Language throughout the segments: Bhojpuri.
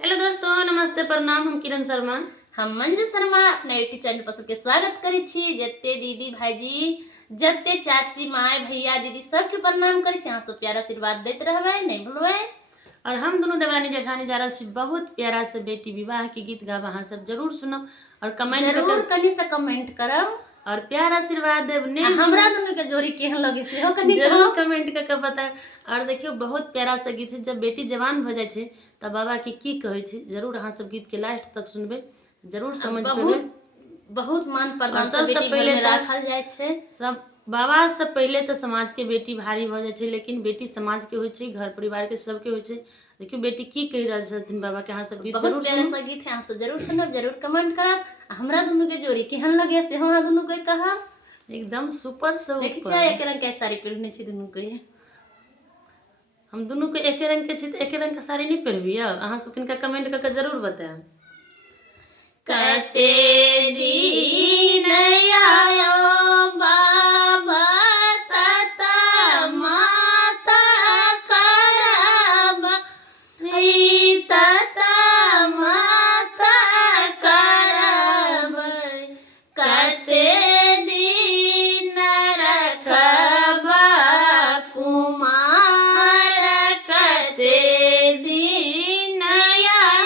हेलो दोस्तों, नमस्ते, प्रणाम। हम किरण शर्मा, हम मंजू शर्मा अपना यूट्यूब चैनल पर सबके स्वागत करै छी। जत्ते दीदी भाईजी, जत्ते चाची माय भैया दीदी सबके प्रणाम करै छी। अहाँ सब प्यार आशीर्वाद दैत रहबै, नहीं भूलबै। और हम दोनों देवरानी जेठानी जा रहल छी बहुत प्यारा से बेटी विवाह के गीत गाब। अहाँ सब जरूर सुनब और कमेंट जरूर कनी से कमेंट करब और प्यार आशीर्वाद देब। हमरा दोनों के जोड़ी केहन लगे से हो कनी जरूर कमेंट करके बताएब। और देखियो बहुत प्यारा सा गीत है। जब बेटी जवान भ जाय छै तब बाबा के की कहै छै, जरूर अहाँ सब गीत के लास्ट तक सुनबे, जरूर समझ पेबै। बहुत मान प्रदान सबसे बेटी घर में राखल जाय छै। सब बाबा से पहले तो समाज के बेटी भारी भ जाय छै, लेकिन बेटी समाज के होय छै, घर परिवार के सबके होय छै। देखियो बेटी की कहि रहल छथिन बाबा के। अहाँ सब गीत बहुत प्यारा सा गीत है, अहाँ सब जरूर सुनब, जरूर कमेंट करब। हमरा दोनों के जोड़ी केहन लगे से हमरा दोनों के कहब। एकदम सुपर से देखै ऊपर। छियै एक रंग के साड़ी पहिरने छी दोनों के। हम दोनों के एके रंग के छी त एके रंग के साड़ी नहीं पहिरबिय। अहाँ सब किनका कमेंट करके जरूर बताएब। कते दिन आयो बाबा तता माता करब, ई तता माता करब। कते दिन रखब कुमार, कते दिन आयो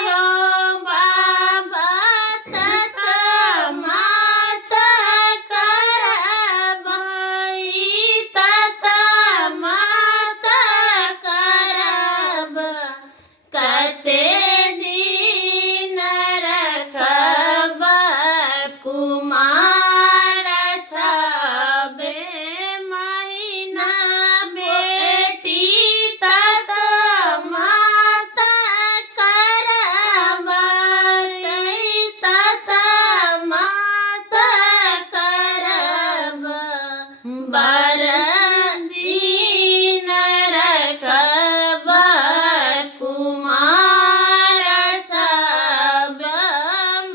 बाबा तता माता करब, ई तता माता करब। कते दिन रखब कुमार, छबे महीना बेटी तता माता करब, तता माता करब। बर दिन रखब कुमार, छब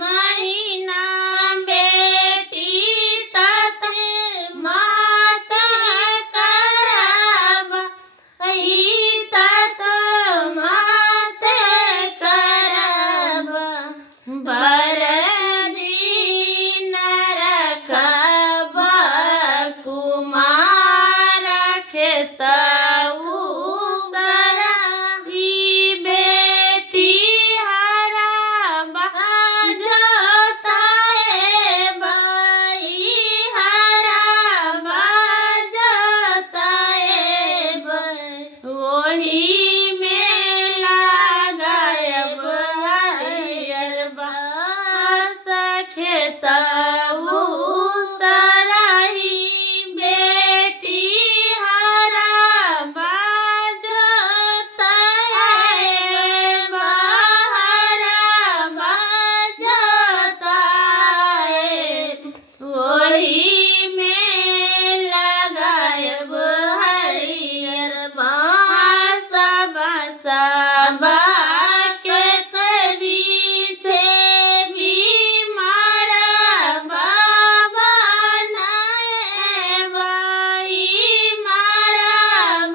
महीना बेटी तता माता करब, ई तता माता करब। बर दिन रखब कुमार, खेतऊ सरही बेटी हरब, जोताएब, ई हरब जोताएब। ओही में लगाएब हरियरबा, खेतऊ सरही बेटी हरब, जोताएब, हरब जोताएब। ओही में लगाएब हरियर बाँस, सबा के छवि छवि मारब बनाएब, ई मारब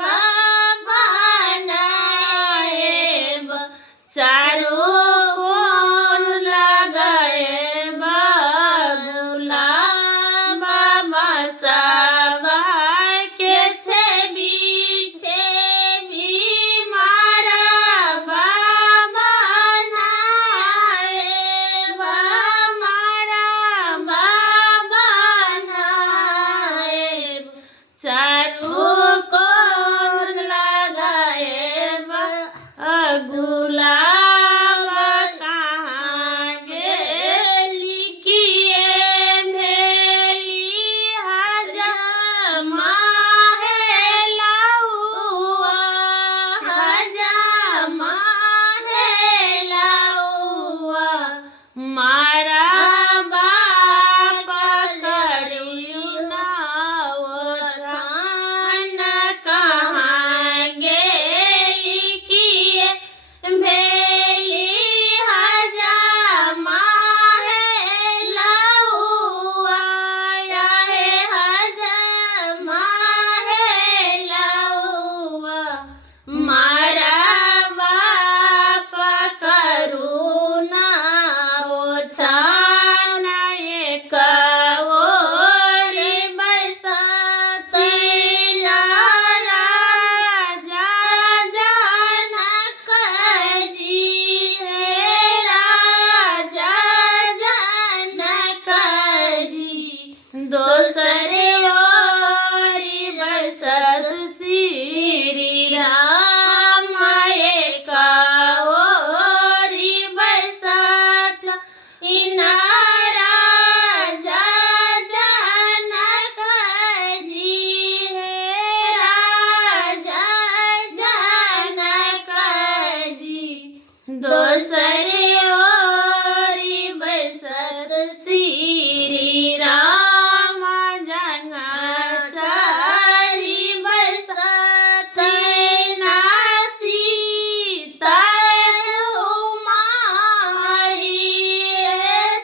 बनाएब। चारू कोन लगाएब गुलाब, सबा के छवि छवि मारब बनाएब, मारब बनाएब। चारू कोन लगाएब गुलाब, कहाँ गेली किए भेली हजमा हेलौआ, हजमा हेलौआ। मारा बाप करियु नाव छान, कहाँ गेली किए दोसरे ओरी बसत श्री राम जंगाचारी बसत ना सीता कुमारी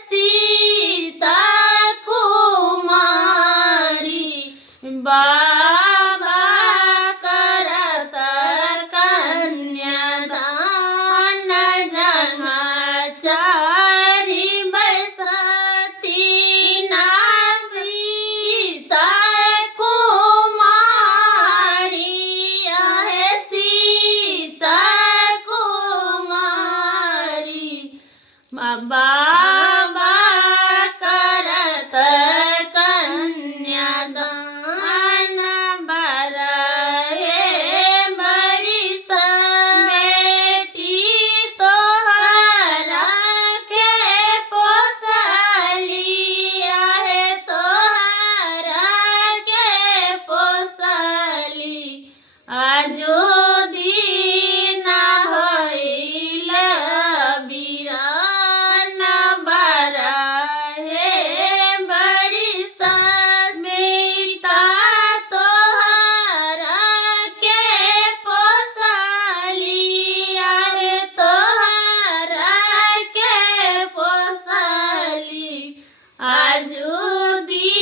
सीता कुमारी बाबा करत कन्यादान जंगाचारी बसती ना सीता कुमारी आहे सीता कुमारी बाबा करत कन्यादान बरहे बरिस बेटी तोहरा के पोसली आहे तोहरा के पोसली आजो दिन भइल बिरान बरहे बरिस सीता तोहरा के पोसली अरे तोहरा के पोसली आजू दी